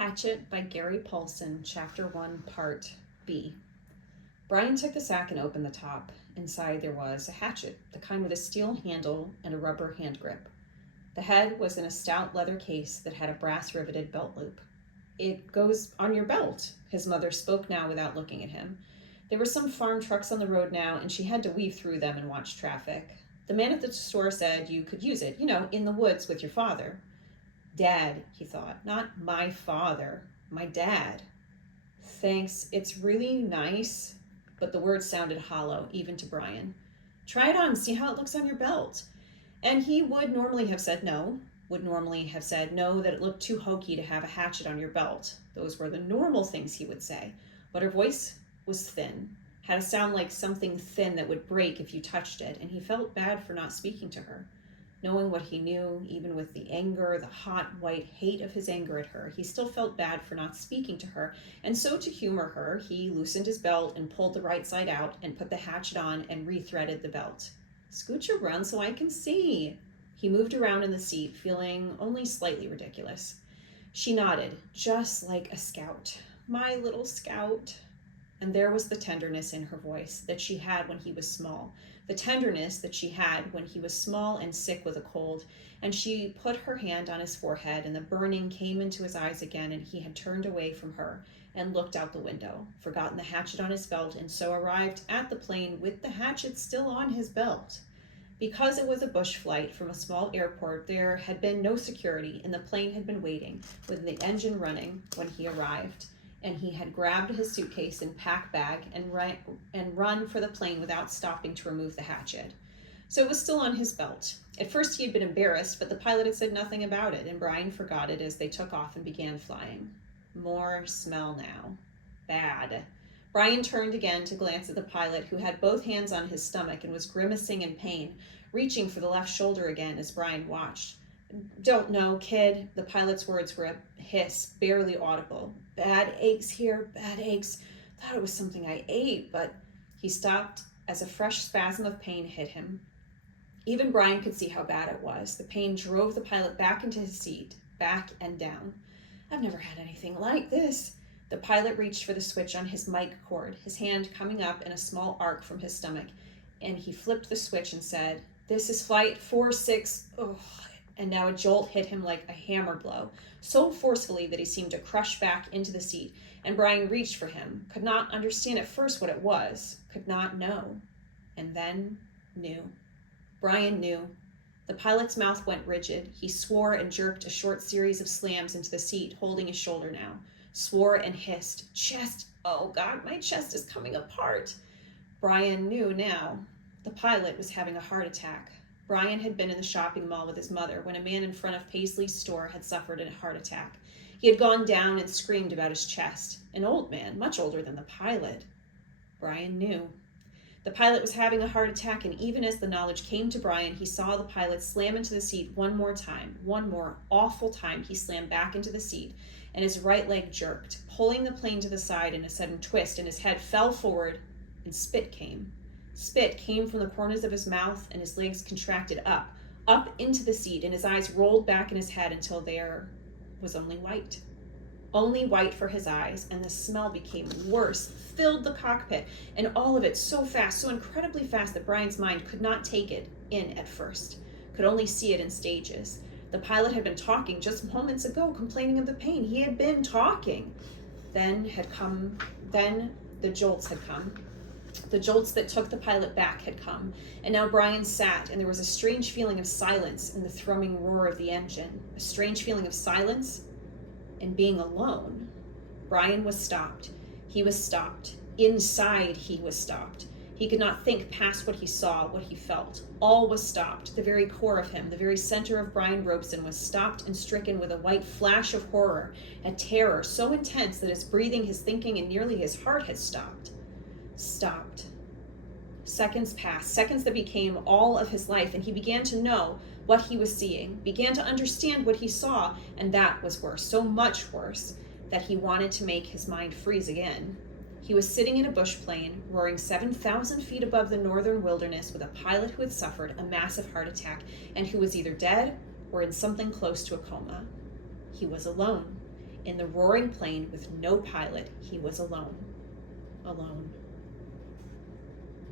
Hatchet by Paulsen, Chapter 1, Part B. Brian took the sack and opened the top. Inside there was a hatchet, the kind with a steel handle and a rubber hand grip. The head was in a stout leather case that had a brass-riveted belt loop. "It goes on your belt," his mother spoke now without looking at him. There were some farm trucks on the road now, and she had to weave through them and watch traffic. The man at the store said you could use it, in the woods with your father. Dad, he thought. Not my father. My dad. Thanks, it's really nice. But the words sounded hollow, even to Brian. Try it on, see how it looks on your belt. And he would normally have said no, that it looked too hokey to have a hatchet on your belt. Those were the normal things he would say. But her voice was thin, had a sound like something thin that would break if you touched it, and he felt bad for not speaking to her. Knowing what he knew, even with the anger, the hot, white hate of his anger at her, he still felt bad for not speaking to her, and so to humor her, he loosened his belt and pulled the right side out and put the hatchet on and rethreaded the belt. "Scooch around so I can see." He moved around in the seat, feeling only slightly ridiculous. She nodded, just like a scout. "My little scout." And there was the tenderness in her voice that she had when he was small, the tenderness that she had when he was small and sick with a cold, and she put her hand on his forehead, and the burning came into his eyes again, and he had turned away from her and looked out the window, forgotten the hatchet on his belt, and so arrived at the plane with the hatchet still on his belt. Because it was a bush flight from a small airport, there had been no security, and the plane had been waiting, with the engine running, when he arrived. And he had grabbed his suitcase and pack bag and run for the plane without stopping to remove the hatchet. So it was still on his belt. At first he had been embarrassed, but the pilot had said nothing about it, and Brian forgot it as they took off and began flying. More smell now. Bad. Brian turned again to glance at the pilot, who had both hands on his stomach and was grimacing in pain, reaching for the left shoulder again as Brian watched. "Don't know, kid." The pilot's words were a hiss, barely audible. "Bad aches here, bad aches. Thought it was something I ate," but he stopped as a fresh spasm of pain hit him. Even Brian could see how bad it was. The pain drove the pilot back into his seat, back and down. "I've never had anything like this." The pilot reached for the switch on his mic cord, his hand coming up in a small arc from his stomach, and he flipped the switch and said, "This is flight 46. Ugh. And now a jolt hit him like a hammer blow, so forcefully that he seemed to crush back into the seat, and Brian reached for him, could not understand at first what it was, could not know, and then knew. Brian knew. The pilot's mouth went rigid. He swore and jerked a short series of slams into the seat, holding his shoulder now. Swore and hissed. "Chest! Oh God, my chest is coming apart." Brian knew now. The pilot was having a heart attack. Brian had been in the shopping mall with his mother when a man in front of Paisley's store had suffered a heart attack. He had gone down and screamed about his chest. An old man, much older than the pilot. Brian knew. The pilot was having a heart attack, and even as the knowledge came to Brian, he saw the pilot slam into the seat one more time. One more awful time he slammed back into the seat, and his right leg jerked, pulling the plane to the side in a sudden twist, and his head fell forward, and spit came. Spit came from the corners of his mouth, and his legs contracted up into the seat, and his eyes rolled back in his head until there was only white. Only white for his eyes, and the smell became worse, filled the cockpit, and all of it so fast, so incredibly fast that Brian's mind could not take it in at first, could only see it in stages. The pilot had been talking just moments ago, complaining of the pain. He had been talking. Then the jolts had come. The jolts that took the pilot back had come, and now Brian sat, and there was a strange feeling of silence in the thrumming roar of the engine, a strange feeling of silence and being alone. Brian was stopped. He was stopped. Inside, he was stopped. He could not think past what he saw, what he felt. All was stopped. The very core of him, the very center of Brian Robeson, was stopped and stricken with a white flash of horror, a terror so intense that his breathing, his thinking, and nearly his heart had stopped. Stopped. Seconds passed, seconds that became all of his life, and he began to know what he was seeing, began to understand what he saw, and that was worse, so much worse, that he wanted to make his mind freeze again. He was sitting in a bush plane, roaring 7,000 feet above the northern wilderness with a pilot who had suffered a massive heart attack and who was either dead or in something close to a coma. He was alone. In the roaring plane with no pilot, he was alone. Alone.